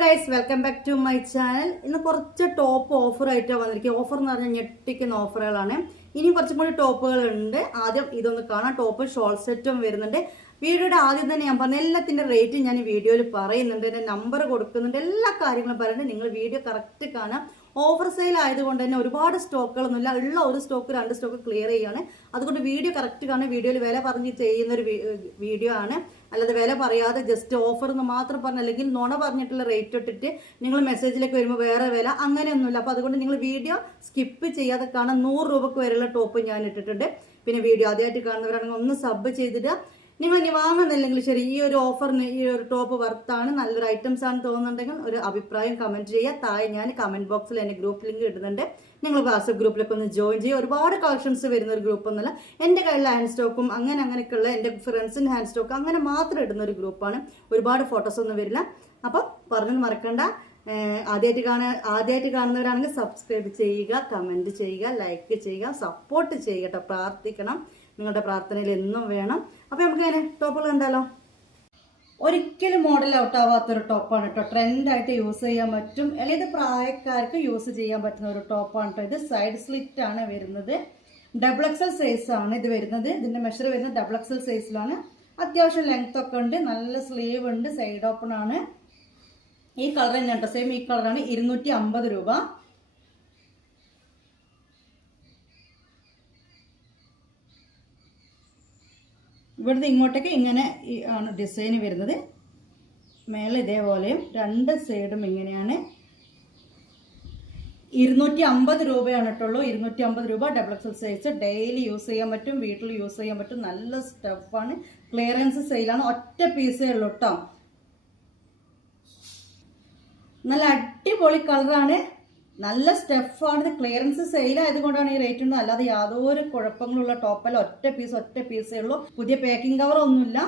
Guys welcome back to my channel ഇന്ന് കുറച്ച് top offer ആയിട്ടാണ് വന്നിരിക്കുക ഓഫർ എന്ന് പറഞ്ഞാൽ ഞെട്ടിക്കുന്ന ഓഫറുകളാണ് ഇനി കുറച്ചും കൂടി ടോപ്പുകൾ ഉണ്ട് ആദ്യം ഇതൊന്ന് കാണാം. ടോപ്പ് ഷോൾ സെറ്റും വരുന്നുണ്ട്. വീഡിയോയുടെ ആദ്യം തന്നെ ഞാൻ പറഞ്ഞ എല്ലാത്തിന്റെ റേറ്റ് ഞാൻ വീഡിയോയിൽ പറയുന്നുണ്ട്. എന്റെ നമ്പർ കൊടുക്കുന്നുണ്ട്. എല്ലാ കാര്യങ്ങളും പറയുന്നുണ്ട്. നിങ്ങൾ വീഡിയോ കറക്റ്റ് കാണാം. ഓഫർ സെയിൽ ആയതുകൊണ്ട് തന്നെ ഒരുപാട് സ്റ്റോക്കുകളൊന്നുമില്ല. ഉള്ള ഒരു സ്റ്റോക്ക് രണ്ട് സ്റ്റോക്ക് ക്ലിയർ ചെയ്യാണ് അതുകൊണ്ട് വീഡിയോ കറക്റ്റ് കാണാൻ വീഡിയോയിൽ വില പറഞ്ഞ് ചെയ്യുന്ന ഒരു വീഡിയോ ആണ്. അല്ലാതെ വില പറയാതെ ജസ്റ്റ് ഓഫർ എന്ന് മാത്രം പറഞ്ഞ അല്ലെങ്കിൽ നുണ പറഞ്ഞിട്ടുള്ള റേറ്റ് ഇട്ടിട്ട് നിങ്ങൾ മെസ്സേജിലേക്ക് വരുമ്പോൾ വേറെ വില അങ്ങനെയൊന്നുമില്ല. അപ്പോൾ അതുകൊണ്ട് നിങ്ങൾ വീഡിയോ സ്കിപ്പ് ചെയ്യാതെ കാണാൻ നൂറ് രൂപക്ക് വരെയുള്ള ടോപ്പ് ഞാൻ ഇട്ടിട്ടുണ്ട്. പിന്നെ വീഡിയോ ആദ്യമായിട്ട് കാണുന്നവരാണെങ്കിൽ ഒന്ന് സബ് ചെയ്തിട്ട് നിങ്ങൾ ഇനി വാങ്ങുന്നില്ലെങ്കിൽ ശരി ഈ ഒരു ഓഫറിന് ഈ ഒരു ടോപ്പ് വർത്താണ് നല്ലൊരു ഐറ്റംസ് ആണ് തോന്നുന്നുണ്ടെങ്കിൽ ഒരു അഭിപ്രായം കമന്റ് ചെയ്യുക. താഴെ ഞാൻ കമന്റ് ബോക്സിൽ എന്റെ ഗ്രൂപ്പ് ലിങ്ക് ഇടുന്നുണ്ട്. നിങ്ങൾ വാട്സപ്പ് ഗ്രൂപ്പിലൊക്കെ ഒന്ന് ജോയിൻ ചെയ്യുക. ഒരുപാട് കളക്ഷൻസ് വരുന്ന ഒരു ഗ്രൂപ്പ് ഒന്നുമല്ല. എന്റെ കയ്യിലെ ഹാൻഡ് സ്റ്റോക്കും അങ്ങനെ അങ്ങനെയൊക്കെയുള്ള എന്റെ ഫ്രണ്ട്സിന്റെ ഹാൻഡ് സ്റ്റോക്ക് അങ്ങനെ മാത്രം ഇടുന്ന ഒരു ഗ്രൂപ്പാണ് ഒരുപാട് ഫോട്ടോസ് ഒന്നും വരില്ല. അപ്പോൾ പറഞ്ഞത് മറക്കണ്ട. ആദ്യമായിട്ട് കാണാൻ ആദ്യമായിട്ട് കാണുന്നവരാണെങ്കിൽ സബ്സ്ക്രൈബ് ചെയ്യുക കമന്റ് ചെയ്യുക ലൈക്ക് ചെയ്യുക സപ്പോർട്ട് ചെയ്യുക കേട്ടോ പ്രാർത്ഥിക്കണം. നിങ്ങളുടെ പ്രാർത്ഥനയിൽ എന്നും വേണം. അപ്പോൾ നമുക്ക് അങ്ങനെ ടോപ്പുകൾ കണ്ടാലോ? ഒരിക്കലും മോഡൽ ഔട്ട് ആവാത്തൊരു ടോപ്പാണ് കേട്ടോ ട്രെൻഡായിട്ട് യൂസ് ചെയ്യാൻ പറ്റും. ഏത് പ്രായക്കാർക്ക് യൂസ് ചെയ്യാൻ പറ്റുന്ന ഒരു ടോപ്പാണ് കേട്ടോ ഇത് സൈഡ് സ്ലിറ്റ് ആണ് വരുന്നത്. ഡബിൾ എക്സൽ സൈസ് ആണ് ഇത് വരുന്നത്. ഇതിന്റെ മെഷർ വരുന്നത് ഡബിൾ എക്സൽ സൈസിലാണ് അത്യാവശ്യം ലെങ്ത് ഒക്കെ ഉണ്ട്. നല്ല സ്ലീവ് ഉണ്ട്. സൈഡ് ഓപ്പൺ ആണ്. ഈ കളർ തന്നെ കേട്ടോ സെയിം ഈ കളറാണ് ഇരുന്നൂറ്റി അമ്പത് രൂപ. ഇവിടുന്ന് ഇങ്ങോട്ടേക്ക് ഇങ്ങനെ ആണ് ഡിസൈൻ വരുന്നത്. മേലെ ഇതേപോലെയും രണ്ട് സൈഡും ഇങ്ങനെയാണ്. ഇരുന്നൂറ്റി അമ്പത് രൂപയാണ് കേട്ടുള്ളൂ ഇരുന്നൂറ്റി അമ്പത് രൂപ double XL size daily use ചെയ്യാൻ പറ്റും വീട്ടിൽ യൂസ് ചെയ്യാൻ പറ്റും. നല്ല സ്റ്റഫാണ് ക്ലിയറൻസ് സെയിലാണ് ഒറ്റ പീസേ ഉള്ളൂ കേട്ടോ നല്ല അടിപൊളി കളറാണ് നല്ല സ്റ്റെഫാണ് ക്ലിയറൻസ് സെയിൽ ആയതുകൊണ്ടാണ് ഈ റേറ്റ് ഉള്ളത് അല്ലാതെ യാതൊരു കുഴപ്പങ്ങളുള്ള ടോപ്പല്ല ഒറ്റ പീസ് ഒറ്റ പീസേ ഉള്ളൂ. പുതിയ പാക്കിംഗ് കവർ ഒന്നുമില്ല.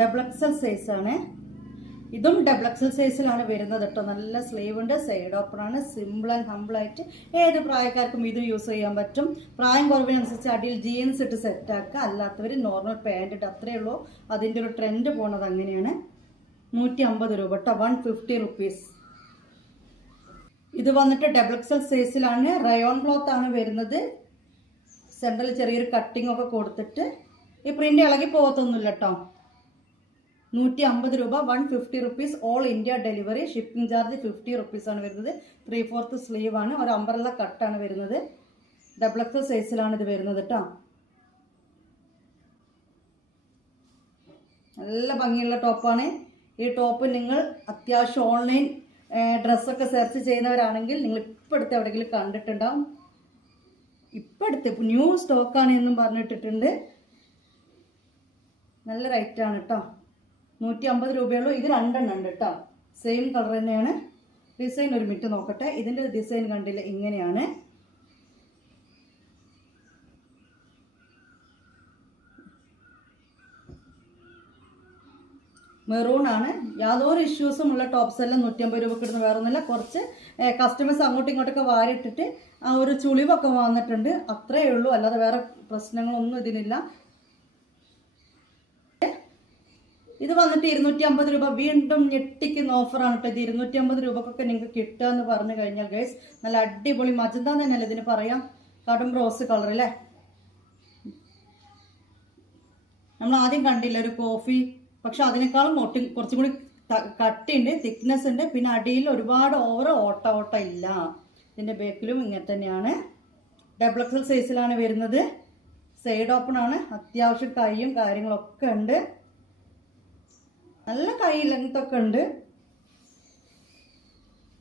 ഡബിൾ എക്സൽ ആണ്. ഇതും ഡബിൾ എക്സൽ സൈസിലാണ് വരുന്നത് കേട്ടോ. നല്ല സ്ലീവ് ഉണ്ട് സൈഡ് ഓപ്പൺ ആണ്. സിമ്പിൾ ആൻഡ് ഹമ്പിൾ ആയിട്ട് ഏത് പ്രായക്കാർക്കും ഇത് യൂസ് ചെയ്യാൻ പറ്റും. പ്രായം കുറവിനനുസരിച്ച് അടിയിൽ ജീൻസ് ഇട്ട് സെറ്റാക്കുക അല്ലാത്തവർ നോർമൽ പാന്റ് ഇട്ട് അത്രയേ ഉള്ളൂ. അതിന്റെ ഒരു ട്രെൻഡ് പോണത് അങ്ങനെയാണ്. നൂറ്റി അമ്പത് രൂപ കേട്ടോ. വൺ ഫിഫ്റ്റി റുപ്പീസ് ഇത് വന്നിട്ട് ഡബിൾ എക്സൽ സൈസിലാണ് റയോൺ ക്ലോത്ത് ആണ് വരുന്നത്. സെൻട്രൽ ചെറിയൊരു കട്ടിംഗ് ഒക്കെ കൊടുത്തിട്ട്. ഈ പ്രിന്റ് ഇളകി പോകത്തൊന്നുമില്ല കേട്ടോ. നൂറ്റി അമ്പത് രൂപ one fifty rupees all India delivery shipping charge fifty rupees ആണ് വരുന്നത്. ത്രീ ഫോർത്ത് സ്ലീവ് ആണ്. ഒരു അമ്പറല്ല കട്ടാണ് വരുന്നത്. ഡബിൾ എക്സ് സൈസിലാണ് ഇത് വരുന്നത് കേട്ടോ നല്ല ഭംഗിയുള്ള ടോപ്പാണ് ഈ ടോപ്പ് നിങ്ങൾ അത്യാവശ്യം ഓൺലൈൻ ഡ്രസ്സൊക്കെ സെർച്ച് ചെയ്യുന്നവരാണെങ്കിൽ നിങ്ങൾ ഇപ്പം അടുത്ത് എവിടെയെങ്കിലും കണ്ടിട്ടുണ്ടാവും. ഇപ്പം അടുത്ത് ന്യൂ സ്റ്റോക്കാണ് എന്നും പറഞ്ഞിട്ടിട്ടുണ്ട്. നല്ല റൈറ്റാണ് കേട്ടോ നൂറ്റി അമ്പത് രൂപയുള്ളൂ. ഇത് രണ്ടെണ്ണം ഉണ്ട് കേട്ടോ സെയിം കളർ തന്നെയാണ്. ഡിസൈൻ ഒരു മിനിറ്റ് നോക്കട്ടെ. ഇതിന്റെ ഡിസൈൻ കണ്ടില്ല? ഇങ്ങനെയാണ്. മെറൂൺ ആണ്. യാതൊരു ഇഷ്യൂസും ഉള്ള ടോപ്സ് എല്ലാം നൂറ്റമ്പത് രൂപക്ക് ഇടുന്ന വേറെ ഒന്നുമില്ല. കുറച്ച് കസ്റ്റമേഴ്സ് അങ്ങോട്ടും ഇങ്ങോട്ടൊക്കെ വാരിട്ടിട്ട് ആ ഒരു ചുളിവൊക്കെ വന്നിട്ടുണ്ട്. അത്രയേ ഉള്ളൂ. അല്ലാതെ വേറെ പ്രശ്നങ്ങളൊന്നും ഇതിനില്ല. ഇത് വന്നിട്ട് ഇരുന്നൂറ്റി അമ്പത് രൂപ. വീണ്ടും ഞെട്ടിക്കുന്ന ഓഫറാണ് കേട്ടോ ഇത്. ഇരുന്നൂറ്റി അമ്പത് രൂപക്കൊക്കെ നിങ്ങൾക്ക് കിട്ടുക എന്ന് പറഞ്ഞു കഴിഞ്ഞാൽ ഗൈസ് നല്ല അടിപൊളി മജന്ത തന്നെയല്ലേ ഇതിന് പറയാം. കടും റോസ് കളർ അല്ലേ? നമ്മൾ ആദ്യം കണ്ടില്ല ഒരു കോഫി പക്ഷെ അതിനേക്കാളും ഒട്ടി കുറച്ചും കൂടി കട്ടിയുണ്ട് തിക്നെസ് ഉണ്ട്. പിന്നെ അടിയിൽ ഒരുപാട് ഓവർ ഓട്ട ഓട്ട ഇല്ല. ഇതിന്റെ ബേക്കിലും ഇങ്ങനെ തന്നെയാണ്. ഡബിൾ എക്സൽ സൈസിലാണ് വരുന്നത്. സൈഡ് ഓപ്പൺ ആണ്. അത്യാവശ്യം കൈയും കാര്യങ്ങളൊക്കെ ഉണ്ട്. നല്ല കൈ ലെങ്ത് ഒക്കെ ഉണ്ട്.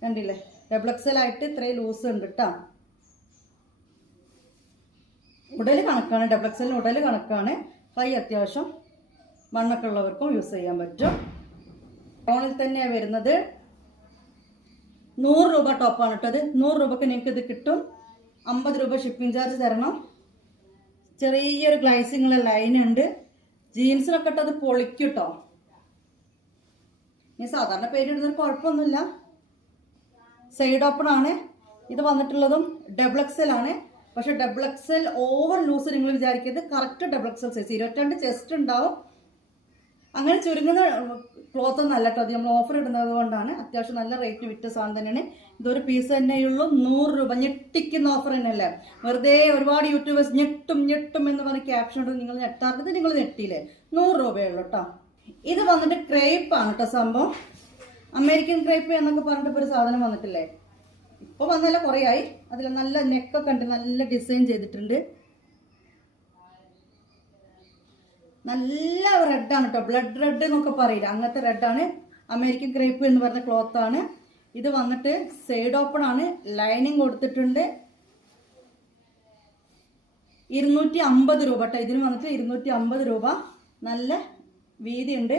കണ്ടില്ലേ? ഡബിൾ എക്സൽ ആയിട്ട് ഇത്രയും ലൂസ് ഉണ്ട് കേട്ടോ ഉടൽ കണക്കാണ് ഡബിൾ എക്സലിന് ഉടൽ കണക്കാണ്. കൈ അത്യാവശ്യം മണ്ണൊക്കെ ഉള്ളവർക്കും യൂസ് ചെയ്യാൻ പറ്റും. ഫോണിൽ തന്നെയാണ് വരുന്നത്. നൂറ് രൂപ ടോപ്പാണ് കേട്ടത് നൂറ് രൂപക്ക് നിങ്ങൾക്ക് ഇത് കിട്ടും. അമ്പത് രൂപ ഷിപ്പിംഗ് ചാർജ് തരണം. ചെറിയൊരു ഗ്ലൈസിങ്ങുള്ള ലൈനുണ്ട് ഉണ്ട്. ജീൻസിനൊക്കെ ഇട്ടത് പൊളിക്കും കേട്ടോ ഈ സാധാരണ പേരിടുന്നൊരു കുഴപ്പമൊന്നുമില്ല. സൈഡ് ഓപ്പൺ ആണ്. ഇത് വന്നിട്ടുള്ളതും ഡബിൾ എക്സൽ ആണ്. പക്ഷെ ഡബിൾ എക്സൽ ഓവർ ലൂസ് നിങ്ങൾ വിചാരിക്കരുത്. കറക്റ്റ് ഡബിൾ എക്സൽ സൈസ് ഇരുപത്തിരണ്ട് ചെസ്റ്റ് ഉണ്ടാവും. അങ്ങനെ ചുരുങ്ങുന്ന ക്ലോത്ത് ഒന്നും അല്ല കേട്ടോ. അത് നമ്മൾ ഓഫർ ഇടുന്നത് കൊണ്ടാണ്. അത്യാവശ്യം നല്ല റേറ്റ് വിറ്റ സാധനം തന്നെയാണ്. ഇതൊരു പീസ് തന്നെയുള്ളൂ നൂറ് രൂപ ഞെട്ടിക്കുന്ന ഓഫർ തന്നെയല്ലേ? വെറുതെ ഒരുപാട് യൂട്യൂബേഴ്സ് ഞെട്ടും ഞെട്ടും എന്ന് പറഞ്ഞ ക്യാപ്ഷൻ ഇട്ട് നിങ്ങൾ ഞെട്ടാറുണ്ട് നിങ്ങൾ ഞെട്ടിയില്ലേ? നൂറ് രൂപയുള്ളൂ കേട്ടോ ഇത് വന്നിട്ട് ക്രേപ്പ് ആണ് കേട്ടോ സംഭവം. അമേരിക്കൻ ക്രേപ്പ് എന്നൊക്കെ പറഞ്ഞിട്ട് ഒരു സാധനം വന്നിട്ടില്ലേ? ഇപ്പൊ വന്നല്ല കുറേ ആയി. അതിൽ നല്ല നെക്കൊക്കെ ഉണ്ട് നല്ല ഡിസൈൻ ചെയ്തിട്ടുണ്ട്. നല്ല റെഡ് ആണ് കേട്ടോ ബ്ലഡ് റെഡ് എന്നൊക്കെ പറയില്ല? അങ്ങനത്തെ റെഡാണ്. അമേരിക്കൻ ക്രേപ്പ് എന്ന് പറഞ്ഞ ക്ലോത്ത് ആണ്. ഇത് വന്നിട്ട് സൈഡ് ഓപ്പൺ ആണ്. ലൈനിങ് കൊടുത്തിട്ടുണ്ട്. ഇരുന്നൂറ്റി അമ്പത് രൂപ കേട്ടോ ഇതിന് വന്നിട്ട് ഇരുന്നൂറ്റി അമ്പത് രൂപ. നല്ല വീതിയുണ്ട്.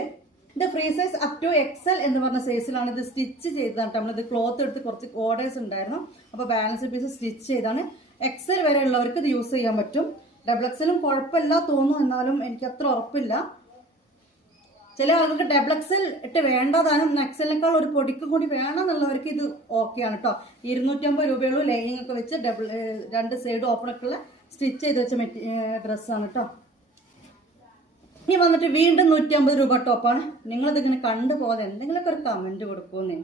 ഇത് free size up to XL എന്ന് പറഞ്ഞ സൈസിലാണ് ഇത് സ്റ്റിച്ച് ചെയ്തതാണ് നമ്മളിത് ക്ലോത്ത് എടുത്ത് കുറച്ച് ഓർഡേഴ്സ് ഉണ്ടായിരുന്നു. അപ്പോൾ ബാലൻസ് പീസ് സ്റ്റിച്ച് ചെയ്താണ്. എക്സൽ വരെ ഉള്ളവർക്ക് ഇത് യൂസ് ചെയ്യാൻ പറ്റും. ഡബിൾ എക്സലും കുഴപ്പമില്ല തോന്നുന്നു. എന്നാലും എനിക്ക് അത്ര ഉറപ്പില്ല. ചില ആളുകൾക്ക് ഡബിൾ എക്സൽ ഇട്ട് വേണ്ടതാണ്. എക്സലിനേക്കാൾ ഒരു പൊടിക്ക് കൂടി വേണം എന്നുള്ളവർക്ക് ഇത് ഓക്കെയാണ് കേട്ടോ. ഇരുന്നൂറ്റമ്പത് രൂപയുള്ളൂ ലൈനിങ് ഒക്കെ വെച്ച് ഡബിൾ രണ്ട് സൈഡ് ഓപ്പൺ ഒക്കെ ഉള്ള സ്റ്റിച്ച് ചെയ്ത് വെച്ച മെറ്റി ഡ്രസ്സാണ് കേട്ടോ. ഇനി വന്നിട്ട് വീണ്ടും നൂറ്റമ്പത് രൂപ ടോപ്പാണ്. നിങ്ങൾ ഇങ്ങനെ കണ്ടു പോകാതെ എന്തെങ്കിലുമൊക്കെ ഒരു കമന്റ് കൊടുക്കുമെന്നേ.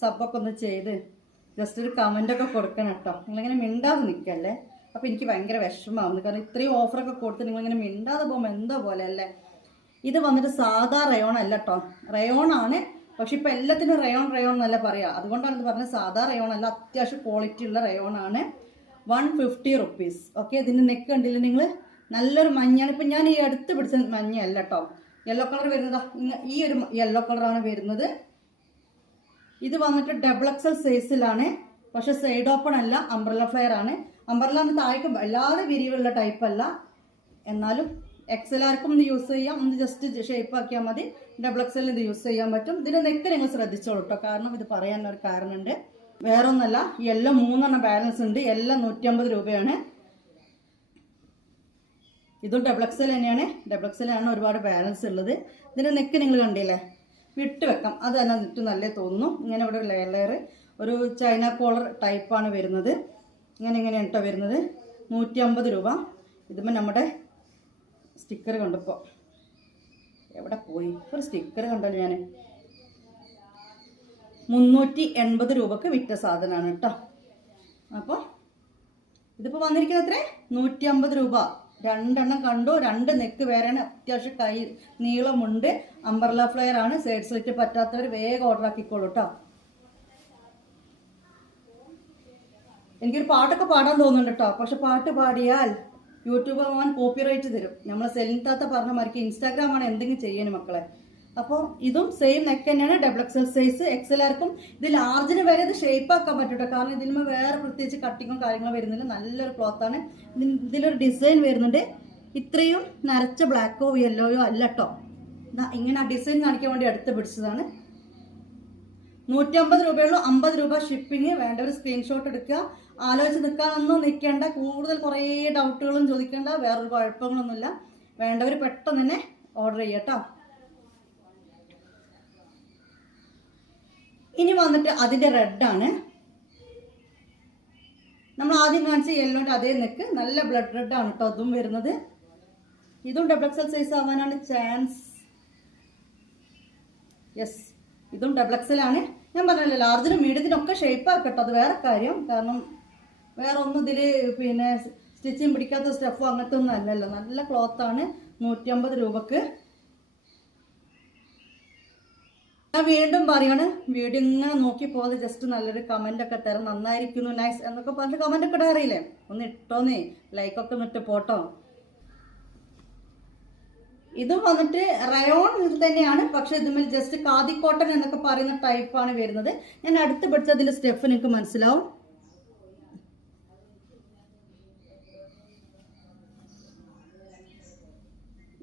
സബ്ബൊക്കെ ഒന്ന് ചെയ്ത് ജസ്റ്റ് ഒരു കമന്റൊക്കെ കൊടുക്കണം കേട്ടോ. നിങ്ങളിങ്ങനെ മിണ്ടാതെ നിൽക്കല്ലേ? അപ്പോൾ എനിക്ക് ഭയങ്കര വിഷമമാവുന്നു. കാരണം ഇത്രയും ഓഫറൊക്കെ കൊടുത്ത് നിങ്ങളിങ്ങനെ മിണ്ടാതെ പോകുമ്പോൾ എന്തോ പോലെ അല്ലേ? ഇത് വന്നിട്ട് സാധാ റയോൺ അല്ല കേട്ടോ റയോൺ ആണ്. പക്ഷെ ഇപ്പം എല്ലാത്തിനും റയോൺ റയോൺ എന്നല്ല പറയാ. അതുകൊണ്ടാണ് ഇത് പറഞ്ഞത് സാധാ റയോൺ അല്ല അത്യാവശ്യം ക്വാളിറ്റി ഉള്ള റയോൺ ആണ്. വൺ ഫിഫ്റ്റി റുപ്പീസ് ഓക്കെ ഇതിന്റെ നെക്ക് കണ്ടില്ല നിങ്ങൾ നല്ലൊരു മഞ്ഞാണ് ഇപ്പം ഞാൻ ഈ അടുത്ത് പിടിച്ച മഞ്ഞയല്ല കേട്ടോ യെല്ലോ കളർ വരുന്നതാ. ഈ ഒരു യെല്ലോ കളറാണ് വരുന്നത്. ഇത് വന്നിട്ട് ഡബിൾ എക്സൽ സൈസിലാണ് പക്ഷെ സൈഡ് ഓപ്പൺ അല്ല അംബ്രല ഫ്ലെയർ ആണ്. അംബ്രല താഴേക്ക് വല്ലാതെ വിരിവുള്ള ടൈപ്പ് അല്ല. എന്നാലും എക്സൽ ആർക്കും ഇത് യൂസ് ചെയ്യാം. ഒന്ന് ജസ്റ്റ് ഷേപ്പ് ആക്കിയാൽ മതി. ഡബിൾ എക്സൽ ഇത് യൂസ് ചെയ്യാൻ പറ്റും. ഇതിന്റെ നെക്ക് നിങ്ങൾ ശ്രദ്ധിച്ചോളൂ കേട്ടോ കാരണം ഇത് പറയാനൊരു കാരണമുണ്ട് വേറൊന്നല്ല എല്ലാം മൂന്നെണ്ണം ബാലൻസ് ഉണ്ട്. എല്ലാം നൂറ്റമ്പത് രൂപയാണ്. ഇതും ഡബിൾ എക്സൽ തന്നെയാണ്. ഡബിൾ എക്സലാണ് ഒരുപാട് ബാലൻസ് ഉള്ളത്. ഇതിന്റെ നെക്ക് നിങ്ങൾ കണ്ടില്ലേ? വിട്ട് വെക്കാം. അത് തന്നെ നെറ്റ് നല്ല തോന്നുന്നു. ഇങ്ങനെ ഇവിടെ ഒരു ലെയർ ലെയർ ഒരു ചൈന കോളർ ടൈപ്പാണ് വരുന്നത്. ഇങ്ങനെ ഇങ്ങനെ കേട്ടോ വരുന്നത്. നൂറ്റി അമ്പത് രൂപ. ഇതുമ്പോൾ നമ്മുടെ സ്റ്റിക്കർ കണ്ടപ്പോൾ എവിടെ പോയി? ഒരു സ്റ്റിക്കർ കണ്ടല്ലോ ഞാൻ മുന്നൂറ്റി എൺപത് രൂപക്ക് വിറ്റ സാധനമാണ് കേട്ടോ അപ്പോൾ ഇതിപ്പോൾ വന്നിരിക്കുന്നത് എത്ര നൂറ്റി അമ്പത് രൂപ. രണ്ടെണ്ണം കണ്ടു. രണ്ട് നെക്ക് വേറെയാണ് അത്യാവശ്യം കൈ നീളമുണ്ട്. അംബർല ഫ്ലെയർ ആണ്. സൈഡ് സ്ലിറ്റ് പറ്റാത്തവർ വേഗം ഓർഡർ ആക്കിക്കോളൂ കേട്ടോ എനിക്കൊരു പാട്ടൊക്കെ പാടാൻ തോന്നുന്നുണ്ട് കേട്ടോ പക്ഷെ പാട്ട് പാടിയാൽ യൂട്യൂബ് അവൻ കോപ്പിറൈറ്റ് തരും. നമ്മൾ സെലിൻതാത്ത പറഞ്ഞ മാതിരിക്ക് ഇൻസ്റ്റാഗ്രാം ആണ് എന്തെങ്കിലും ചെയ്യാൻ മക്കളെ. അപ്പോൾ ഇതും സെയിം നെക്ക് തന്നെയാണ് ഡബിൾ എക്സൽ സൈസ് എക്സൽ ആർക്കും ഇത് ലാർജിന് വരെ ഇത് ഷേപ്പ് ആക്കാൻ പറ്റൂട്ടോ. കാരണം ഇതിന് വേറെ പ്രത്യേകിച്ച് കട്ടിങ്ങും കാര്യങ്ങളും വരുന്നില്ല. നല്ലൊരു ക്ലോത്ത് ആണ്. ഇതിന് ഇതിലൊരു ഡിസൈൻ വരുന്നുണ്ട്. ഇത്രയും നരച്ച ബ്ലാക്കോ യെല്ലോയോ അല്ല കേട്ടോ ഇങ്ങനെ ആ ഡിസൈൻ കാണിക്കാൻ വേണ്ടി അടുത്ത് പിടിച്ചതാണ്. നൂറ്റമ്പത് രൂപയുള്ളൂ അമ്പത് രൂപ ഷിപ്പിംഗ് വേണ്ട ഒരു സ്ക്രീൻഷോട്ട് എടുക്കുക. ആലോചിച്ച് നിൽക്കാനൊന്നും നിൽക്കേണ്ട. കൂടുതൽ കുറേ ഡൗട്ടുകളും ചോദിക്കേണ്ട. വേറൊരു കുഴപ്പങ്ങളൊന്നുമില്ല. വേണ്ടവർ പെട്ടെന്ന് തന്നെ ഓർഡർ ചെയ്യട്ടോ ഇനി വന്നിട്ട് അതിന്റെ റെഡാണ് നമ്മൾ ആദ്യം കാണിച്ച യെല്ലോന്റെ അതേ നിൽക്ക് നല്ല ബ്ലഡ് റെഡ് ആണ് കേട്ടോ അതും വരുന്നത്. ഇതും ഡബിൾ എക്സൽ സൈസ് ആവാനാണ് ചാൻസ് യെസ് ഇതും ഡബിൾ എക്സൽ ആണ്. ഞാൻ പറഞ്ഞല്ലോ ലാർജിനും മീഡിയത്തിനും ഒക്കെ ഷേപ്പ് ആക്കട്ടോ അത് വേറെ കാര്യം. കാരണം വേറെ ഒന്നും ഇതിൽ പിന്നെ സ്റ്റിച്ചിങ് പിടിക്കാത്ത സ്റ്റെഫോ അങ്ങനത്തെ ഒന്നും അല്ലല്ലോ. നല്ല ക്ലോത്ത് ആണ് നൂറ്റമ്പത് രൂപക്ക്. ഞാൻ വീണ്ടും പറയാണ് വീഡിയോ ഇങ്ങനെ നോക്കി പോകാതെ ജസ്റ്റ് നല്ലൊരു കമന്റ് ഒക്കെ തരാം. നന്നായിരിക്കുന്നു നൈസ് എന്നൊക്കെ പറഞ്ഞിട്ട് കമന്റ് ഒക്കെ ഇടാറിയില്ലേ ഒന്ന് ഇട്ടോന്നേ. ലൈക്കൊക്കെ ഒന്ന് ഇട്ട് പോട്ടോ. ഇതും വന്നിട്ട് റയോൺ തന്നെയാണ്. പക്ഷെ ഇതുമേൽ ജസ്റ്റ് കാതി കോട്ടൺ എന്നൊക്കെ പറയുന്ന ടൈപ്പാണ് വരുന്നത്. ഞാൻ അടുത്ത് പഠിച്ചതിന്റെ സ്റ്റെപ്പ് നിങ്ങൾക്ക് മനസ്സിലാവും.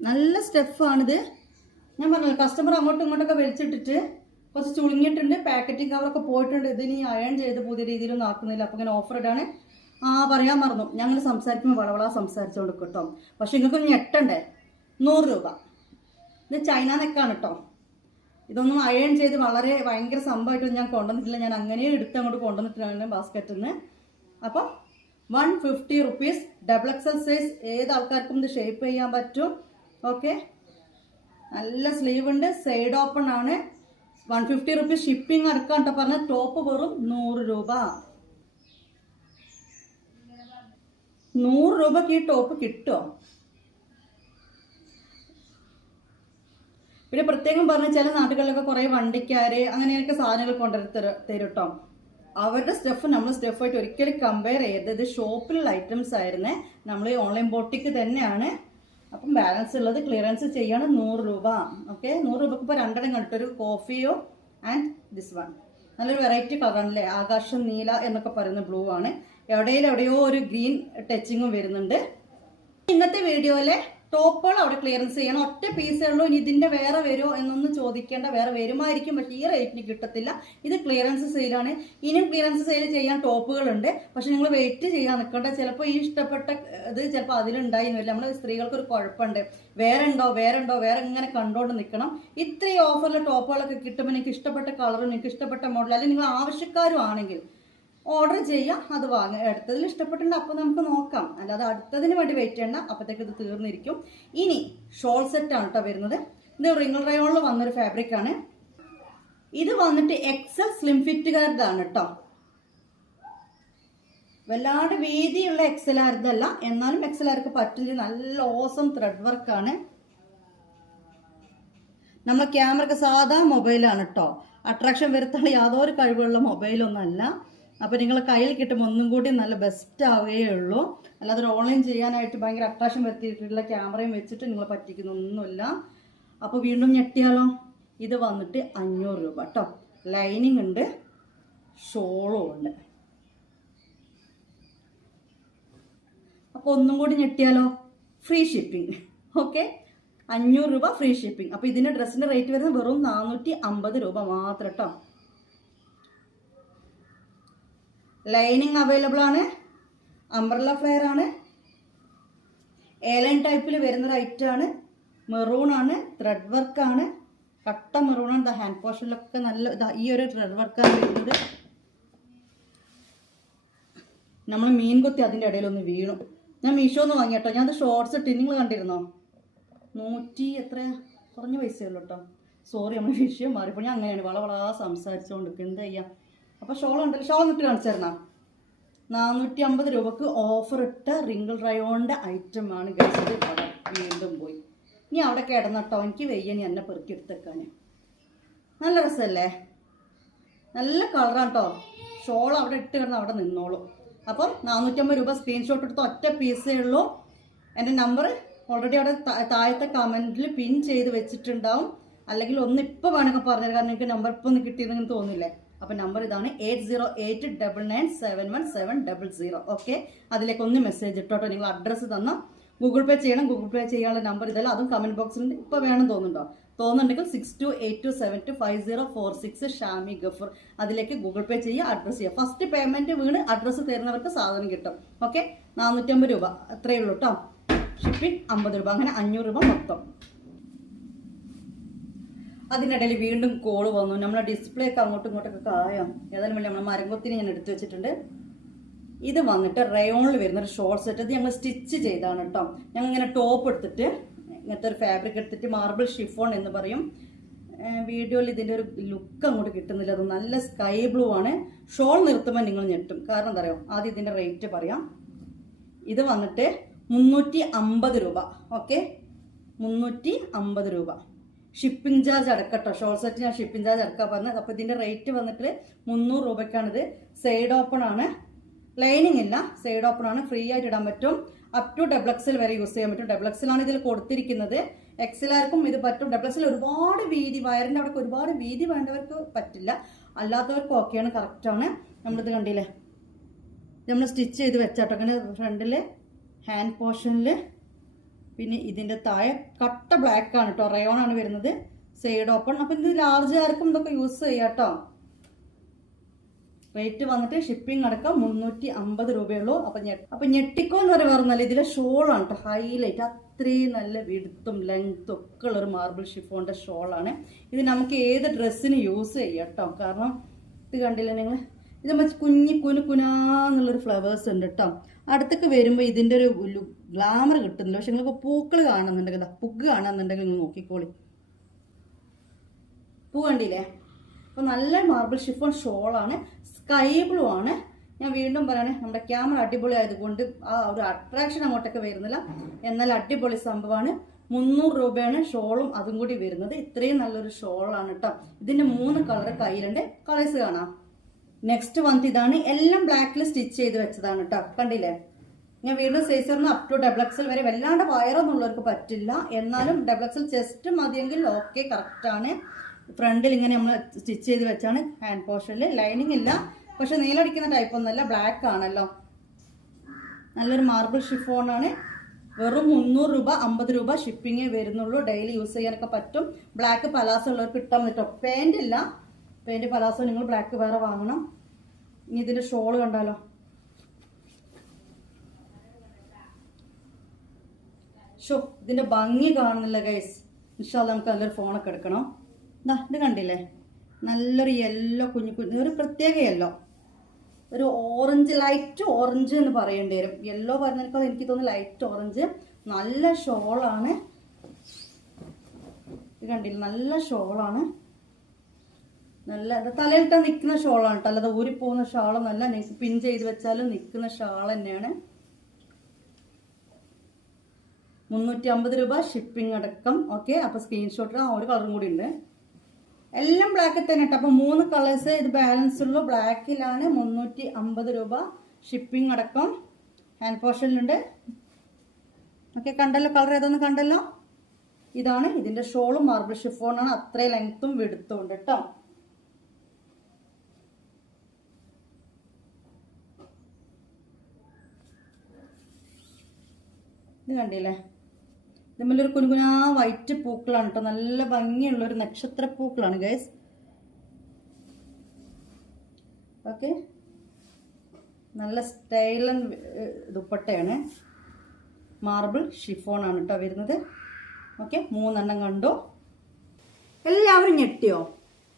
നല്ല സ്റ്റെഫാണിത് ഞാൻ പറഞ്ഞല്ലോ കസ്റ്റമർ അങ്ങോട്ടും ഇങ്ങോട്ടൊക്കെ വലിച്ചിട്ടിട്ട് കുറച്ച് ചുളുങ്ങിയിട്ടുണ്ട് പാക്കറ്റിംഗ് കവറൊക്കെ പോയിട്ടുണ്ട്. ഇതിനി അയൺ ചെയ്ത് പുതിയ രീതിയിലൊന്നും ആക്കുന്നില്ല. അപ്പം ഇങ്ങനെ ഓഫർ ഇടാണ്. ആ പറയാൻ മറന്നു. ഞങ്ങൾ സംസാരിക്കുമ്പോൾ വളവള സംസാരിച്ചുകൊണ്ട് കേട്ടോ പക്ഷെ നിങ്ങൾക്ക് ഞെട്ടണ്ടേ നൂറ് രൂപ. ഇത് ചൈന നെക്കാണ് കേട്ടോ ഇതൊന്നും അയൺ ചെയ്ത് വളരെ ഭയങ്കര സംഭവമായിട്ടൊന്നും ഞാൻ കൊണ്ടുവന്നിട്ടില്ല. ഞാൻ അങ്ങനെ എടുത്ത് അങ്ങോട്ട് കൊണ്ടുവന്നിട്ടാണ് ബാസ്ക്കറ്റിൽ നിന്ന് അപ്പം one fifty rupees double XL size ഏത് ആൾക്കാർക്കും ഇത് ഷേപ്പ് ചെയ്യാൻ പറ്റും. ഓക്കെ നല്ല സ്ലീവ് ഉണ്ട്. സൈഡ് ഓപ്പൺ ആണ്. വൺ ഫിഫ്റ്റി റുപ്പീസ് ഷിപ്പിംഗ് അടക്കം കേട്ടോ പറഞ്ഞ ടോപ്പ് വെറും നൂറ് രൂപ. നൂറ് രൂപക്ക് ഈ ടോപ്പ് കിട്ടുമോ പിന്നെ പ്രത്യേകം പറഞ്ഞ ചില നാട്ടുകളിലൊക്കെ കുറേ വണ്ടിക്കാര് അങ്ങനെയൊക്കെ സാധനങ്ങൾ കൊണ്ടുവരും തരും കേട്ടോ അവരുടെ സ്റ്റെഫ് നമ്മൾ സ്റ്റെഫായിട്ട് ഒരിക്കലും കമ്പയർ ചെയ്യരുത്. ഇത് ഷോപ്പിലുള്ള ഐറ്റംസ് ആയിരുന്നേ. നമ്മൾ ഓൺലൈൻ ബോട്ടിക്ക് തന്നെയാണ്. അപ്പം ബാലൻസ് ഉള്ളത് ക്ലിയറൻസ് ചെയ്യണം നൂറ് രൂപ. ഓക്കെ നൂറ് രൂപക്ക് ഇപ്പോൾ രണ്ടെണ്ണം കണ്ടിട്ട് ഒരു കോഫിയോ ആൻഡ് ദിസ് വൺ നല്ലൊരു വെറൈറ്റി കളറാണല്ലേ ആകാശം നീല എന്നൊക്കെ പറയുന്ന ബ്ലൂ ആണ്. എവിടെയും എവിടെയോ ഒരു ഗ്രീൻ ടച്ചിങ്ങും വരുന്നുണ്ട്. ഇന്നത്തെ വീഡിയോയിലെ ടോപ്പുകൾ അവിടെ ക്ലിയറൻസ് ചെയ്യണം. ഒറ്റ പീസേ ഉള്ളൂ ഇനി ഇതിന്റെ വേറെ വരുമോ എന്നൊന്നും ചോദിക്കേണ്ട. വേറെ വരുമായിരിക്കും പക്ഷേ ഈ റേറ്റിന് കിട്ടത്തില്ല. ഇത് ക്ലിയറൻസ് സെയിലാണ് ഇനിയും ക്ലിയറൻസ് സെയിൽ ചെയ്യാൻ ടോപ്പുകളുണ്ട്. പക്ഷെ നിങ്ങൾ വെയിറ്റ് ചെയ്യാൻ നിൽക്കേണ്ട. ചിലപ്പോൾ ഈ ഇഷ്ടപ്പെട്ട ഇത് ചിലപ്പോൾ അതിലുണ്ടായിരുന്നില്ല നമ്മൾ സ്ത്രീകൾക്ക് ഒരു കുഴപ്പമുണ്ട്. വേറെ ഉണ്ടോ വേറെ ഉണ്ടോ വേറെ ഇങ്ങനെ കണ്ടോണ്ട് നിൽക്കണം. ഇത്രയും ഓഫറിൽ ടോപ്പുകളൊക്കെ കിട്ടുമ്പോൾ നിങ്ങൾക്ക് ഇഷ്ടപ്പെട്ട കളറും നിങ്ങൾക്ക് ഇഷ്ടപ്പെട്ട മോഡൽ അല്ലെങ്കിൽ നിങ്ങൾ ആവശ്യക്കാരും ആണെങ്കിൽ ഓർഡർ ചെയ്യാം. അത് വാങ്ങുക അടുത്തതിൽ ഇഷ്ടപ്പെട്ടിട്ടുണ്ട് അപ്പോൾ നമുക്ക് നോക്കാം. അല്ലാതെ അടുത്തതിന് വേണ്ടി വെയിറ്റ് ചെയ്യണ്ട. അപ്പോഴത്തേക്ക് ഇത് തീർന്നിരിക്കും. ഇനി ഷോൾ സെറ്റ് ആണ് കേട്ടോ വരുന്നത്. ഇത് റിംഗിൾ റയോണിൽ വന്നൊരു ഫാബ്രിക് ആണ്. ഇത് വന്നിട്ട് എക്സൽ സ്ലിം ഫിറ്റുകാരുതാണ് കേട്ടോ വല്ലാണ്ട് വീതിയുള്ള എക്സൽ എന്നാലും എക്സൽ ആർക്ക് പറ്റില്ല. നല്ല ഓസം ത്രെഡ് വർക്കാണ് നമ്മൾ ക്യാമറക്ക് സാധാ മൊബൈലാണ് കേട്ടോ അട്രാക്ഷൻ വരുത്താൻ യാതൊരു കഴിവുള്ള മൊബൈലൊന്നല്ല അപ്പോൾ നിങ്ങൾ കയ്യിൽ കിട്ടുമ്പോൾ ഒന്നും കൂടി നല്ല ബെസ്റ്റ് ആവുകയേ ഉള്ളൂ. അല്ലാതെ ഒരു ഓൺലൈൻ ചെയ്യാനായിട്ട് ഭയങ്കര അട്രാക്ഷൻ വരുത്തിയിട്ടുള്ള ക്യാമറയും വെച്ചിട്ട് നിങ്ങൾ പറ്റിക്കുന്നൊന്നുമില്ല. അപ്പോൾ വീണ്ടും ഞെട്ടിയാലോ? ഇത് വന്നിട്ട് അഞ്ഞൂറ് രൂപ കേട്ടോ ലൈനിങ് ഉണ്ട്. ഷോളും ഉണ്ട്. അപ്പോൾ ഒന്നും കൂടി ഞെട്ടിയാലോ? ഫ്രീ ഷിപ്പിംഗ് ഓക്കെ അഞ്ഞൂറ് രൂപ ഫ്രീ ഷിപ്പിംഗ് അപ്പോൾ ഇതിന്റെ ഡ്രസ്സിന്റെ റേറ്റ് വരുന്നത് വെറും നാനൂറ്റി അമ്പത് രൂപ മാത്രം കേട്ടോ ലൈനിങ് അവൈലബിൾ ആണ്. അംബ്രല്ല ഫ്ലെയർ ആണ്. ഏലൈൻ ടൈപ്പിൽ വരുന്ന ആണ്. മെറൂൺ ആണ്. ത്രെഡ് വർക്ക് ആണ്. കട്ട മെറൂൺ ആണ്. ഹാൻഡ് പോർഷനിലൊക്കെ നല്ല ഈ ഒരു ത്രെഡ് വർക്ക് ആണ് വരുന്നത്. നമ്മൾ മീൻ കൊത്തി അതിന്റെ ഇടയിലൊന്ന് വീണു. ഞാൻ മീഷോന്ന് വാങ്ങി കേട്ടോ ഞാനത് ഷോർട്സ് ഇട്ട് നിങ്ങൾ കണ്ടിരുന്നോ? നൂറ്റി എത്ര കുറഞ്ഞ പൈസയുള്ളൂ കേട്ടോ സോറി നമ്മൾ വിഷയം മാറിപ്പോൾ ഞാൻ അങ്ങനെയാണ് വള വളാ സംസാരിച്ചുകൊണ്ട് എന്താ അപ്പോൾ ഷോൾ ഉണ്ടല്ലോ. ഷോൾ എന്നിട്ട് കാണിച്ചു തരണം? നാനൂറ്റി അമ്പത് രൂപക്ക് ഓഫർ ഇട്ട റിങ്കിൾ റയോണിന്റെ ഐറ്റം ആണ് അവിടെ വീണ്ടും പോയി. ഇനി അവിടെ കിടന്നട്ടോ. എനിക്ക് വെയ്യനി എന്നെ പെറുക്കി എടുത്തേക്കാൻ നല്ല രസമല്ലേ? നല്ല കളറാണ് കേട്ടോ ഷോൾ അവിടെ ഇട്ട് കിടന്ന് അവിടെ നിന്നോളൂ. അപ്പം നാനൂറ്റമ്പത് രൂപ സ്ക്രീൻഷോട്ട് എടുത്ത ഒറ്റ പീസേ ഉള്ളൂ. എന്റെ നമ്പർ ഓൾറെഡി അവിടെ താഴത്തെ കമന്റിൽ പിൻ ചെയ്ത് വെച്ചിട്ടുണ്ടാവും. അല്ലെങ്കിൽ ഒന്ന് ഇപ്പോൾ വേണമെങ്കിൽ പറഞ്ഞത് കാരണം എനിക്ക് നമ്പർ ഇപ്പോൾ ഒന്ന് കിട്ടിയതെന്ന് തോന്നില്ലേ? അപ്പം നമ്പർ ഇതാണ് eight zero eight double nine seven one seven double zero okay അതിലേക്ക് ഒന്ന് മെസ്സേജ് ഇട്ടോട്ടോ. നിങ്ങൾ അഡ്രസ്സ് തന്ന ഗൂഗിൾ പേ ചെയ്യണം. ഗൂഗിൾ പേ ചെയ്യാനുള്ള നമ്പർ ഇതല്ല. അതും കമന്റ് ബോക്സിൽ ഇപ്പൊ വേണം തോന്നുന്നുണ്ടോ? തോന്നുന്നുണ്ടെങ്കിൽ six two eight two seven two five zero four six Shami Gafar അതിലേക്ക് ഗൂഗിൾ പേ ചെയ്യുക അഡ്രസ്സ് ചെയ്യുക. ഫസ്റ്റ് പേയ്മെന്റ് വീണ് അഡ്രസ്സ് തരുന്നവർക്ക് സാധനം കിട്ടും. ഓക്കെ നാനൂറ്റമ്പത് രൂപ. അത്രയേ ഉള്ളൂ കേട്ടോ ഷിപ്പിംഗ് അമ്പത് രൂപ. അങ്ങനെ അഞ്ഞൂറ് രൂപ മൊത്തം. അതിനിടയിൽ വീണ്ടും കോൾ വന്നു. നമ്മളെ ഡിസ്പ്ലേ ഒക്കെ അങ്ങോട്ടും ഇങ്ങോട്ടൊക്കെ കായം. ഏതായാലും വേണ്ടി നമ്മളെ മരംകൊത്തിന് ഞാൻ എടുത്തു വെച്ചിട്ടുണ്ട്. ഇത് വന്നിട്ട് റയോണിൽ വരുന്ന ഒരു ഷോർട്ട് സെറ്റ് ഇത് ഞങ്ങൾ സ്റ്റിച്ച് ചെയ്താണ് കേട്ടോ ഞങ്ങൾ ഇങ്ങനെ ടോപ്പ് എടുത്തിട്ട് ഇങ്ങനത്തെ ഒരു ഫാബ്രിക് എടുത്തിട്ട് മാർബിൾ ഷിഫോൺ എന്ന് പറയും. വീഡിയോയിൽ ഇതിന്റെ ഒരു ലുക്ക് അങ്ങോട്ട് കിട്ടുന്നില്ല. അത് നല്ല സ്കൈ ബ്ലൂ ആണ്. ഷോൾ നിർത്തുമ്പോൾ നിങ്ങൾ ഞെട്ടും. കാരണം എന്താ പറയുക ആദ്യം ഇതിന്റെ റേറ്റ് പറയാം. ഇത് വന്നിട്ട് മുന്നൂറ്റി അമ്പത് രൂപ. ഓക്കെ മുന്നൂറ്റി അമ്പത് രൂപ. ഷിപ്പിംഗ് ചാർജ് അടക്കട്ടോ. ഷോർട്ട് സെറ്റ് ഞാൻ ഷിപ്പിംഗ് ചാർജ് അടക്കാൻ പറഞ്ഞത്. അപ്പോൾ ഇതിന്റെ റേറ്റ് വന്നിട്ട് മുന്നൂറ് രൂപയ്ക്കാണിത്. സൈഡ് ഓപ്പൺ ആണ്. ലൈനിങ് ഇല്ല. സൈഡ് ഓപ്പൺ ആണ്. ഫ്രീ ആയിട്ട് ഇടാൻ പറ്റും. അപ് ടു ഡബിൾ എക്സൽ വരെ യൂസ് ചെയ്യാൻ പറ്റും. ആണ് ഇതിൽ കൊടുത്തിരിക്കുന്നത്. എക്സിലാർക്കും ഇത് പറ്റും. ഡബിൾ എക്സൽ ഒരുപാട് വീതി വയറിന്റെ അവിടെ ഒരുപാട് വീതി വേണ്ടവർക്ക് പറ്റില്ല. അല്ലാത്തവർക്ക് ഓക്കെയാണ് കറക്റ്റാണ് നമ്മളിത് കണ്ടില്ലേ? നമ്മൾ സ്റ്റിച്ച് ചെയ്ത് വെച്ചാട്ടോ. അങ്ങനെ ഫ്രണ്ടിൽ ഹാൻഡ് പോർഷനിൽ പിന്നെ ഇതിന്റെ താഴെ കട്ട ബ്ലാക്ക് ആണ് കേട്ടോ റയോൺ ആണ് വരുന്നത്. സൈഡ് ഓപ്പൺ അപ്പം ഇത് ലാർജ് ആർക്കും ഇതൊക്കെ യൂസ് ചെയ്യാം കേട്ടോ റേറ്റ് വന്നിട്ട് ഷിപ്പിംഗ് അടക്കം മുന്നൂറ്റി അമ്പത് രൂപയുള്ളൂ. അപ്പം ഞെ അപ്പം ഞെട്ടിക്കോ എന്ന് പറഞ്ഞാൽ ഇതിലെ ഷോളാണ് കേട്ടോ ഹൈലൈറ്റ് അത്രയും നല്ല വിടുത്തും ലെങ്ത്തും ഒക്കെ ഉള്ളൊരു മാർബിൾ ഷിഫോണിന്റെ ഷോളാണ് ഇത് നമുക്ക് ഏത് ഡ്രസ്സിന് യൂസ് ചെയ്യാം കേട്ടോ കാരണം ഇത് കണ്ടില്ലേ നിങ്ങൾ ഇത് കുഞ്ഞി കുനു കുനാന്നുള്ളൊരു ഫ്ലവേഴ്സ് ഉണ്ട് കേട്ടോ അടുത്തൊക്കെ വരുമ്പോൾ ഇതിന്റെ ഒരു ഗ്ലാമർ കിട്ടുന്നില്ല. പക്ഷെ നിങ്ങൾക്ക് പൂക്കൾ കാണുന്നുണ്ടെങ്കിൽ എന്താ പുഗ് കാണുന്നുണ്ടെങ്കിൽ നിങ്ങൾ നോക്കിക്കോളി. പൂ കണ്ടില്ലേ? അപ്പോൾ നല്ല മാർബിൾ ഷിഫോൺ ഷോളാണ് സ്കൈ ബ്ലൂ ആണ്. ഞാൻ വീണ്ടും പറയണേ നമ്മുടെ ക്യാമറ അടിപൊളി ആയതുകൊണ്ട് ആ ഒരു അട്രാക്ഷൻ അങ്ങോട്ടൊക്കെ വരുന്നില്ല. എന്നാൽ അടിപൊളി സംഭവമാണ്. മുന്നൂറ് രൂപയാണ് ഷോളും അതും കൂടി വരുന്നത്. ഇത്രയും നല്ലൊരു ഷോളാണ് കേട്ടോ. ഇതിന്റെ മൂന്ന് കളർ കയ്യിലുണ്ട്. കളേഴ്സ് കാണാം. നെക്സ്റ്റ് വന്നിട്ട് ഇതാണ്. എല്ലാം ബ്ലാക്കിൽ സ്റ്റിച്ച് ചെയ്ത് വെച്ചതാണ് കേട്ടോ. കണ്ടില്ലേ? ഞാൻ വീണ്ടും സൈസറിന് അപ് ടു ഡബിൾ എക്സൽ വരെ വല്ലാണ്ട് വയറൊന്നുള്ളവർക്ക് പറ്റില്ല. എന്നാലും ഡബിൾ എക്സൽ ചെസ്റ്റ് മതിയെങ്കിൽ ഓക്കെ കറക്റ്റാണ് ഫ്രണ്ടിൽ ഇങ്ങനെ നമ്മൾ സ്റ്റിച്ച് ചെയ്ത് വെച്ചാണ് ഹാൻഡ് പോർഷനിൽ ലൈനിങ് ഇല്ല. പക്ഷെ നീലടിക്കുന്ന ടൈപ്പ് ഒന്നല്ല ബ്ലാക്ക് ആണല്ലോ. നല്ലൊരു മാർബിൾ ഷിഫോണാണ് വെറും മുന്നൂറ് രൂപ അമ്പത് രൂപ ഷിപ്പിങ്ങേ വരുന്നുള്ളൂ. ഡെയിലി യൂസ് ചെയ്യാനൊക്കെ പറ്റും. ബ്ലാക്ക് പലാസോ ഉള്ളവർക്ക് ഇട്ടാൽ പറ്റും. പാന്റ് ഇല്ല. പാന്റ് പലാസോ നിങ്ങൾ ബ്ലാക്ക് വേറെ വാങ്ങണം. ഇനി ഇതിന്റെ ഷോൾ കണ്ടാലോ? ഷോ ഇതിന്റെ ഭംഗി കാണുന്നില്ല ഗൈസ് ഇൻഷാല്ല നമുക്ക് നല്ലൊരു ഫോണൊക്കെ എടുക്കണം. ഇതാ ഇത് കണ്ടില്ലേ? നല്ലൊരു യെല്ലോ കുഞ്ഞു കുഞ്ഞു ഒരു പ്രത്യേക യെല്ലോ ഒരു ഓറഞ്ച് ലൈറ്റ് ഓറഞ്ച് എന്ന് പറയേണ്ടി വരും. യെല്ലോ പറഞ്ഞേക്കാൾ എനിക്ക് തോന്നുന്നു ലൈറ്റ് ഓറഞ്ച് നല്ല ഷോളാണ് ഇത് കണ്ടില്ല? നല്ല ഷോളാണ് നല്ല തലയിട്ടാൽ നിൽക്കുന്ന ഷോളാണ് കേട്ടോ. അല്ലാതെ ഊരിപ്പോകുന്ന ഷാളൊന്നല്ല പിൻ ചെയ്ത് വെച്ചാലും നിൽക്കുന്ന ഷാൾ തന്നെയാണ്. മുന്നൂറ്റി അമ്പത് രൂപ ഷിപ്പിംഗ് അടക്കം. ഓക്കെ അപ്പോൾ സ്ക്രീൻഷോട്ട് ആ ഒരു കളറും കൂടി ഉണ്ട്. എല്ലാം ബ്ലാക്കിൽ തന്നെ കേട്ടോ അപ്പോൾ മൂന്ന് കളേഴ്സ് ഇത് ബാലൻസ് ഉള്ളൂ. ബ്ലാക്കിലാണ് മുന്നൂറ്റി അമ്പത് രൂപ ഷിപ്പിംഗ് അടക്കം. ഹാൻഡ് പോർഷനിലുണ്ട് ഓക്കെ കണ്ടല്ലോ കളർ ഏതൊന്ന് കണ്ടല്ലോ? ഇതാണ്. ഇതിന്റെ ഷോളും മാർബിൾ ഷിഫോണാണ് അത്രയും ലെങ്ത്തും വിടുത്തും ഉണ്ട് കേട്ടോ ഇത് കണ്ടില്ലേ? ഇതുമല്ലൊരു കുനുകുനാ വൈറ്റ് പൂക്കളാണ് കേട്ടോ നല്ല ഭംഗിയുള്ള ഒരു നക്ഷത്ര പൂക്കളാണ് ഗൈസ് ഓക്കെ നല്ല സ്റ്റൈലൻ ദുപ്പട്ടയാണ്. മാർബിൾ ഷിഫോണാണ് കേട്ടോ വരുന്നത്. ഓക്കെ മൂന്നെണ്ണം കണ്ടു. എല്ലാവരും ഞെട്ടിയോ?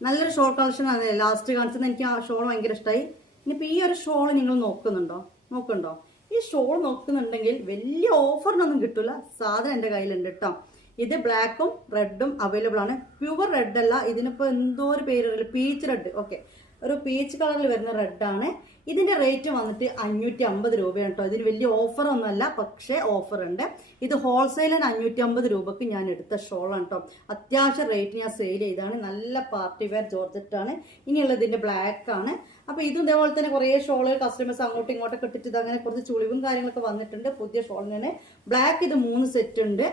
നല്ലൊരു ഷോൾ കളക്ഷൻ ആണ്. ലാസ്റ്റ് കാണിച്ചത്. എനിക്ക് ആ ഷോൾ ഭയങ്കര ഇഷ്ടമായി ഇനിയിപ്പോൾ ഈ ഒരു ഷോൾ നിങ്ങൾ നോക്കുന്നുണ്ടോ? നോക്കുന്നുണ്ടോ? ഈ ഷോൾ നോക്കുന്നുണ്ടെങ്കിൽ വലിയ ഓഫറിനൊന്നും കിട്ടില്ല സാധനം എന്റെ കയ്യിലുണ്ട് കേട്ടോ ഇത് ബ്ലാക്കും റെഡും അവൈലബിൾ ആണ്. പ്യുവർ റെഡ് അല്ല ഇതിനിപ്പോൾ എന്തോ ഒരു പേര് പീച്ച് റെഡ് ഓക്കെ. ഒരു പീച്ച് കളറിൽ വരുന്ന റെഡാണ് ഇതിന്റെ റേറ്റ് വന്നിട്ട് അഞ്ഞൂറ്റി അമ്പത് രൂപയാണ് കേട്ടോ ഇതിന് വലിയ ഓഫർ ഒന്നുമല്ല പക്ഷേ ഓഫർ ഉണ്ട് ഇത് ഹോൾസെയിലിന് അഞ്ഞൂറ്റി അമ്പത് രൂപക്ക് ഞാൻ എടുത്ത ഷോളാണ് കേട്ടോ അത്യാവശ്യം റേറ്റ് ഞാൻ സെയിൽ ചെയ്താണ് നല്ല പാർട്ടി വെയർ ജോർജറ്റ് ആണ് ഇനിയുള്ളത് ഇതിന്റെ ബ്ലാക്ക് ആണ് അപ്പൊ ഇതും ഇതേപോലെ തന്നെ കുറേ ഷോളുകൾ കസ്റ്റമേഴ്സ് അങ്ങോട്ടും ഇങ്ങോട്ടൊക്കെ ഇട്ടിട്ട് അങ്ങനെ കുറച്ച് ചുളിവും കാര്യങ്ങളൊക്കെ വന്നിട്ടുണ്ട്. പുതിയ ഷോളിന് ബ്ലാക്ക് ഇത് മൂന്ന് സെറ്റ് ഉണ്ട്.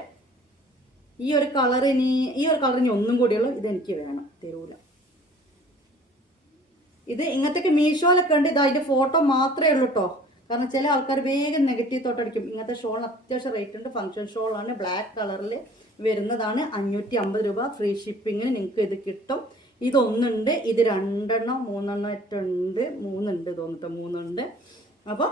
ഈ ഒരു കളർ ഇനി ഈ ഒരു കളർ ഇനി ഒന്നും കൂടിയുള്ളൂ ഇത് എനിക്ക് വേണം. തരൂല. ഇത് ഇങ്ങനത്തെ മീഷോയിലൊക്കെ ഉണ്ട്. ഇത് അതിന്റെ ഫോട്ടോ മാത്രമേ ഉള്ളൂ കേട്ടോ കാരണം ചില ആൾക്കാർ വേഗം നെഗറ്റീവ് തൊട്ടടിക്കും ഇങ്ങനത്തെ ഷോളിന് അത്യാവശ്യം റേറ്റ് ഉണ്ട്. ഫംഗ്ഷൻ ഷോളാണ്. ബ്ലാക്ക് കളറിൽ വരുന്നതാണ് അഞ്ഞൂറ്റി അമ്പത് രൂപ. ഫ്രീ ഷിപ്പിങ്ങിന് നിങ്ങൾക്ക് ഇത് കിട്ടും. ഇതൊന്നുണ്ട് ഇത് രണ്ടെണ്ണം മൂന്നെണ്ണം ഉണ്ട്? മൂന്നുണ്ട് തോന്നിട്ട് മൂന്നുണ്ട്. അപ്പോൾ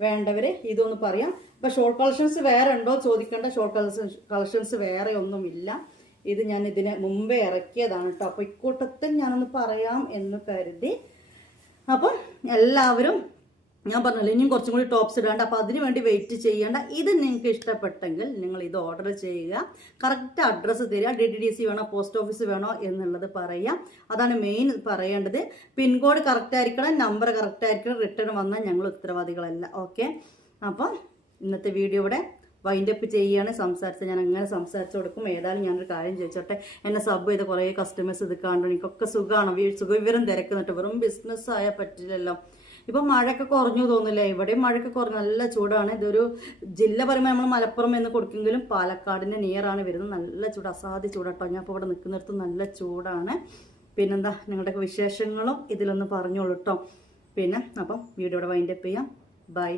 വേണ്ടവര് ഇതൊന്ന് പറയാം. അപ്പൊ ഷോർട്ട് കളക്ഷൻസ് വേറെ ഉണ്ടോ ചോദിക്കേണ്ട. ഷോർട്ട് കളക്ഷൻസ് കളക്ഷൻസ് വേറെ ഒന്നുമില്ല. ഇത് ഞാൻ ഇതിന് മുമ്പേ ഇറക്കിയതാണ് കേട്ടോ അപ്പോൾ ഇക്കൂട്ടത്തിൽ ഞാനൊന്ന് പറയാം എന്ന് കരുതി. അപ്പം എല്ലാവരും ഞാൻ പറഞ്ഞല്ലോ ഇനിയും കുറച്ചും കൂടി ടോപ്സ് ഇടാണ്ട് അപ്പോൾ അതിന് വേണ്ടി വെയിറ്റ് ചെയ്യേണ്ട. ഇത് നിങ്ങൾക്ക് ഇഷ്ടപ്പെട്ടെങ്കിൽ നിങ്ങൾ ഇത് ഓർഡർ ചെയ്യുക. കറക്റ്റ് അഡ്രസ്സ് തരിക. ഡി ഡി ഡി സി വേണോ പോസ്റ്റ് ഓഫീസ് വേണോ എന്നുള്ളത് പറയുക. അതാണ് മെയിൻ പറയേണ്ടത്. പിൻകോഡ് കറക്റ്റ് ആയിരിക്കണം നമ്പർ കറക്റ്റ് ആയിരിക്കണം റിട്ടേൺ വന്നാൽ ഞങ്ങൾ ഉത്തരവാദികളല്ല. ഓക്കെ അപ്പം ഇന്നത്തെ വീഡിയോ ഇവിടെ വൈൻഡ് അപ്പ് ചെയ്യുകയാണ് സംസാരിച്ച് ഞാൻ അങ്ങനെ സംസാരിച്ചു കൊടുക്കും. ഏതായാലും ഞാനൊരു കാര്യം ചോദിച്ചോട്ടെ. എന്നെ സബ് ചെയ്ത കുറേ കസ്റ്റമേഴ്സ് ഇത് കാണുന്നു എനിക്കൊക്കെ സുഖമാണ് സുഖവിവരം തിരക്കുന്നിട്ട് വെറും ബിസിനസ് പറ്റില്ലല്ലോ. ഇപ്പൊ മഴയൊക്കെ കുറഞ്ഞു തോന്നില്ലേ ഇവിടെയും മഴയൊക്കെ കുറഞ്ഞു. നല്ല ചൂടാണ്. ഇതൊരു ജില്ല പറയുമ്പോൾ നമ്മൾ മലപ്പുറം എന്ന് കൊടുക്കെങ്കിലും പാലക്കാടിന്റെ നിയറാണ് വരുന്നത്. നല്ല ചൂട് അസാധ്യ ചൂടാട്ടോ. ഞാൻ ഇപ്പോൾ ഇവിടെ നിൽക്കുന്നിടത്ത് നല്ല ചൂടാണ്. പിന്നെന്താ? നിങ്ങളുടെ വിശേഷങ്ങളും ഇതിലൊന്ന് പറഞ്ഞോളൂ കേട്ടോ പിന്നെ അപ്പം വീഡിയോ ഇവിടെ വൈൻഡപ്പ് ചെയ്യാം. ബൈ